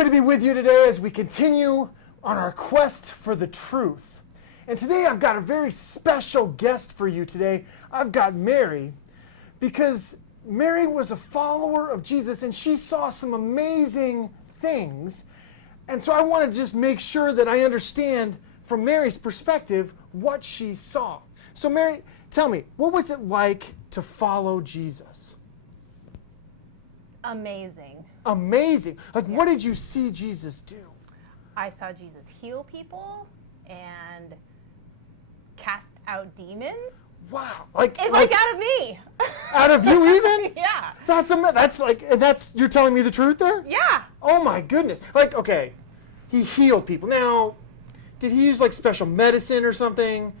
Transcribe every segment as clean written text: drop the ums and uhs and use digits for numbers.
good to be with you today as we continue on our quest for the truth. And today I've got a very special guest for you today. I've got Mary, because Mary was a follower of Jesus and she saw some amazing things. And so I want to just make sure that I understand from Mary's perspective what she saw. So Mary, tell me, what was it like to follow Jesus? Amazing. Amazing. Like, what did you see Jesus do? I saw Jesus heal people and cast out demons. Wow. It's like out of me. Out of you even? Yeah. That's you're telling me the truth there? Yeah. Oh my goodness. Like, okay, he healed people. Now, did he use like special medicine or something?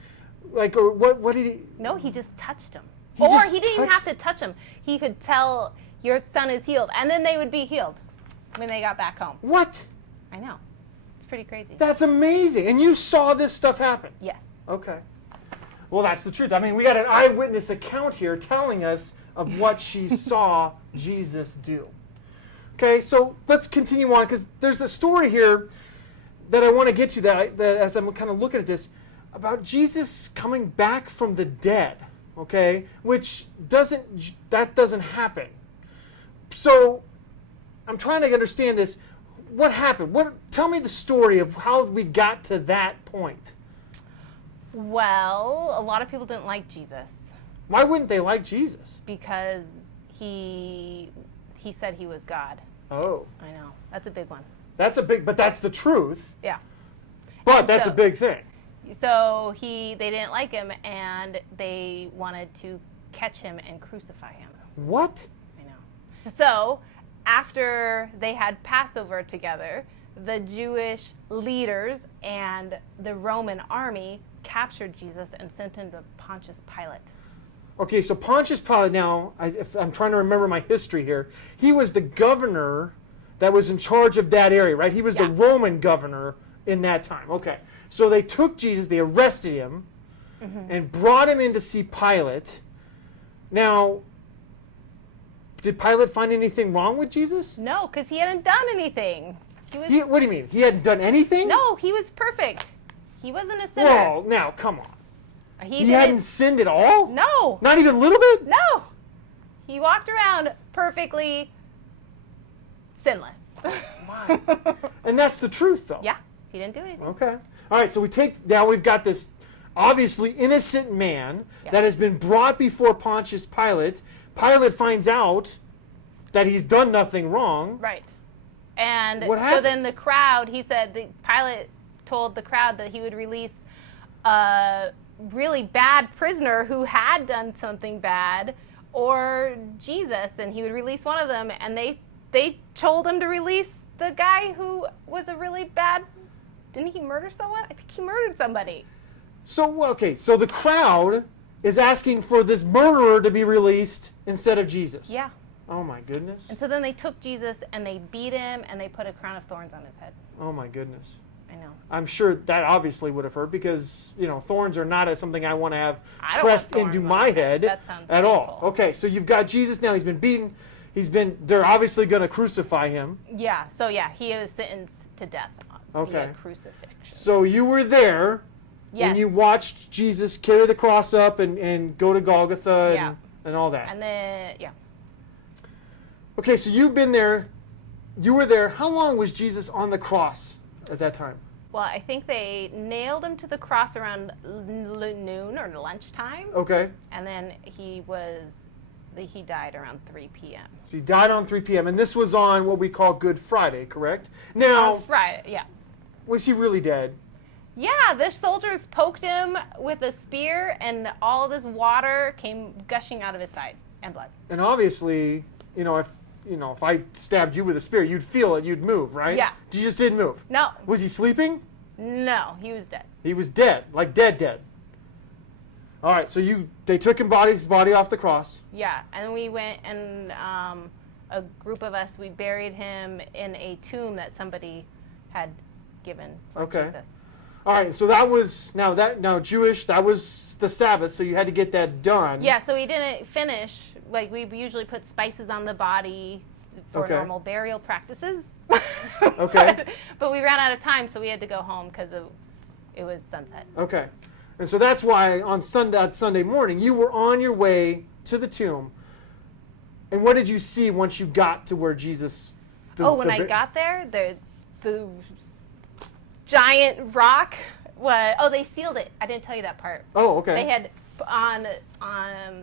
Like, or what did he? No, he just touched them. He He didn't even have to touch them. He could tell your son is healed, and then they would be healed when they got back home. What? I know. It's pretty crazy. That's amazing. And you saw this stuff happen? Yes. Okay. Well, that's the truth. I mean, we got an eyewitness account here telling us of what she saw Jesus do. Okay, so let's continue on, because there's a story here that I want to get to that as I'm kind of looking at this, about Jesus coming back from the dead, okay, which doesn't happen. So I'm trying to understand this. What happened? Tell me the story of how we got to that point. Well, a lot of people didn't like Jesus. Why wouldn't they like Jesus? Because he said he was God. Oh. I know. That's a big one. But that's the truth. Yeah. But that's a big thing. So they didn't like him, and they wanted to catch him and crucify him. What? I know. So after they had Passover together, the Jewish leaders and the Roman army captured Jesus and sent him to Pontius Pilate. Okay, so Pontius Pilate, now, if I'm trying to remember my history here, he was the governor that was in charge of that area, right? He was the Roman governor in that time. Okay, so they took Jesus, they arrested him, and brought him in to see Pilate. Now, did Pilate find anything wrong with Jesus? No, because he hadn't done anything. What do you mean? He hadn't done anything? No, he was perfect. He wasn't a sinner. Well, now, come on. He hadn't sinned at all? No. Not even a little bit? No. He walked around perfectly sinless. My. And that's the truth, though. Yeah, he didn't do anything. Okay. All right, so now we've got this obviously innocent man that has been brought before Pontius Pilate. Pilate finds out that he's done nothing wrong. Right. And what so then the crowd, Pilate told the crowd that he would release a really bad prisoner who had done something bad, or Jesus, and he would release one of them, and they told him to release the guy who was a really bad, didn't he murder someone? I think he murdered somebody. So, okay, so the crowd is asking for this murderer to be released instead of Jesus. Yeah. Oh my goodness. And so then they took Jesus and they beat him and they put a crown of thorns on his head. Oh my goodness. I know. I'm sure that obviously would have hurt, because, thorns are not something I want to have pressed into my head at all. Okay, so you've got Jesus now. He's been beaten. They're obviously going to crucify him. Yeah, so he was sentenced to death via crucifixion. So you were there when you watched Jesus carry the cross up and go to Golgotha and all that. And then, Okay, so you've been there. You were there. How long was Jesus on the cross at that time? Well, I think they nailed him to the cross around noon or lunchtime. Okay. And then he died around 3 p.m. So he died on 3 p.m. And this was on what we call Good Friday, correct? Now, on Friday, yeah. Was he really dead? Yeah, the soldiers poked him with a spear, and all this water came gushing out of his side, and blood. And obviously, if I stabbed you with a spear, you'd feel it, you'd move, right? Yeah. You just didn't move? No. Was he sleeping? No, he was dead. He was dead, like dead. All right, so they took his body off the cross. Yeah, and we went, and a group of us, we buried him in a tomb that somebody had given for Jesus. All right, so that was Jewish. That was the Sabbath, so you had to get that done. Yeah, so we didn't finish. Like, we usually put spices on the body for normal burial practices, Okay. But we ran out of time, so we had to go home because it was sunset. Okay. And so that's why on Sunday morning, you were on your way to the tomb. And what did you see once you got to where Jesus... When I got there, the giant rock was... Oh, they sealed it. I didn't tell you that part. Oh, okay. They had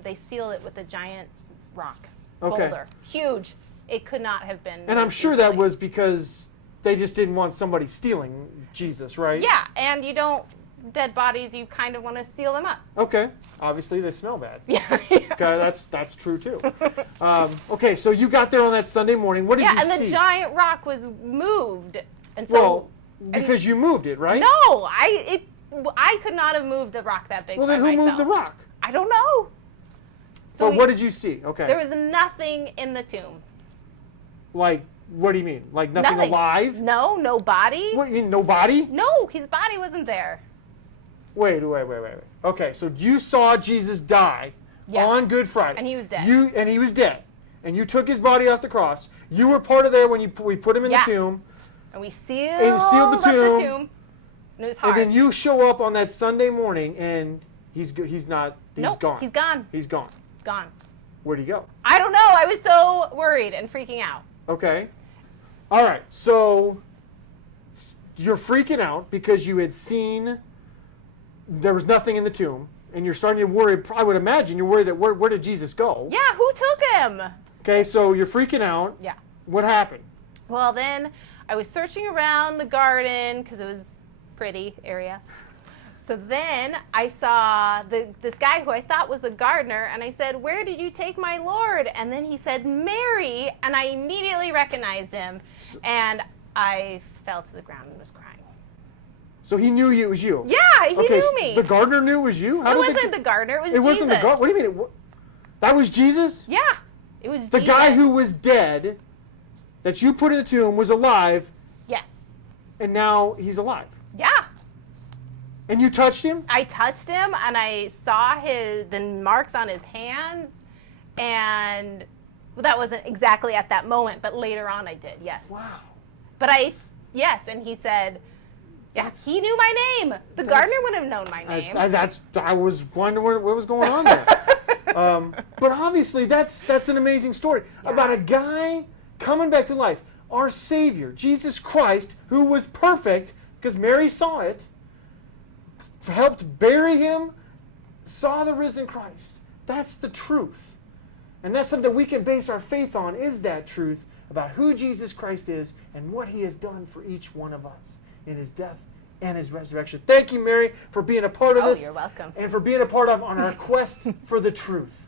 they sealed it with a giant rock Okay. boulder. Huge. It could not have been... And I'm sure that was because they just didn't want somebody stealing Jesus, right? Yeah, and you don't... Dead bodies, you kind of want to seal them up. Okay. Obviously, they smell bad. Yeah. Okay, that's true, too. Okay, so you got there on that Sunday morning. What did you see? Yeah, and the giant rock was moved. And so... Well, because you moved it, right? No, I could not have moved the rock that big. Well, then by who moved the myself. rock? I don't know. But what did you see? Okay. There was nothing in the tomb. Like, what do you mean? Like nothing alive? No body. What, you mean no body? No, his body wasn't there. Wait. Okay, so you saw Jesus die on Good Friday. And he was dead. And he was dead. And you took his body off the cross. You were part of there when we put him in the tomb. And we sealed the tomb. And it was hard. And then you show up on that Sunday morning and he's gone. He's gone. He's gone. Gone. Where'd he go? I don't know. I was so worried and freaking out. Okay. All right. So you're freaking out because you had seen there was nothing in the tomb, and you're starting to worry. I would imagine you're worried that where did Jesus go? Yeah, who took him? Okay, so you're freaking out. Yeah. What happened? Well, then I was searching around the garden because it was a pretty area. So then I saw this guy who I thought was a gardener, and I said, "Where did you take my Lord?" And then he said, "Mary," and I immediately recognized him, and I fell to the ground and was crying. So he knew it was you? Yeah, he knew me. The gardener knew it was you? It wasn't the gardener, it was Jesus. It wasn't the gardener? What do you mean? That was Jesus? Yeah, it was The Jesus. guy who was dead, that you put in the tomb, was alive, Yes. and now he's alive. Yeah. And you touched him? I touched him, and I saw the marks on his hands, and well, that wasn't exactly at that moment, but later on I did, yes. Wow. But yes, and he said, he knew my name. The gardener would have known my name. I was wondering what was going on there. But obviously, that's an amazing story about a guy coming back to life. Our Savior, Jesus Christ, who was perfect, because Mary saw it, helped bury him, saw the risen Christ. That's the truth. And that's something we can base our faith on, is that truth about who Jesus Christ is and what he has done for each one of us in his death and his resurrection. Thank you, Mary, for being a part of this. You're welcome. And for being a part of on our quest for the truth.